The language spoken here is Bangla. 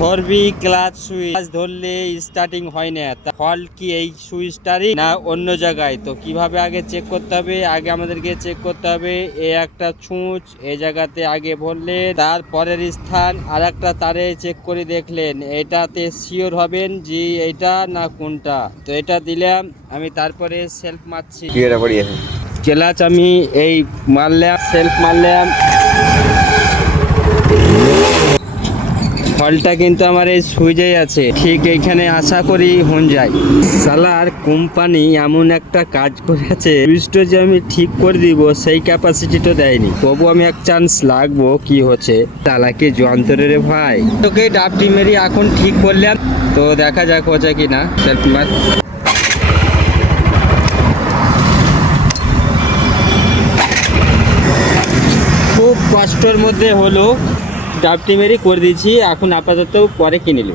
ধরবি ক্লাচ সুইচ ধরলে স্টার্টিং হয় না, ফল্ট কি এই সুইচটারই না অন্য জায়গায়? তো কিভাবে আগে চেক করতে হবে? আগে আমাদেরকে চেক করতে হবে এই একটা ছুঁচ এই জায়গাতে আগে ভরলে তার পরের স্থান আর একটা তারে চেক করে দেখলেন, এটাতে শিওর হবেন যে এটা না কোনটা। তো এটা দিলাম আমি, তারপরে সেলফ মারছি। ক্লাচ আমি এই মারলাম, সেলফ মারলাম, ফলটা কিন্তু আমার এই সুইচেই আছে, ঠিক এইখানে আশা করি হন যায়। সালার কোম্পানি এমন একটা কাজ করেছে, সুইচটা যে আমি ঠিক করে দিব সেই ক্যাপাসিটিটা দেয়নি, তবু আমি এক চান্স লাগবো কি হচ্ছে। তালাকে যন্ত্রে রে ভাই, তোকে ডাবটি মেরি এখন ঠিক করলাম, তো দেখা যাক হচ্ছে কিনা। সেলফ মার, খুব কষ্টের মধ্যে হলো, ডাবটি মেরি করে দিয়েছি। এখন আপাতত পরে কিনে নেবে।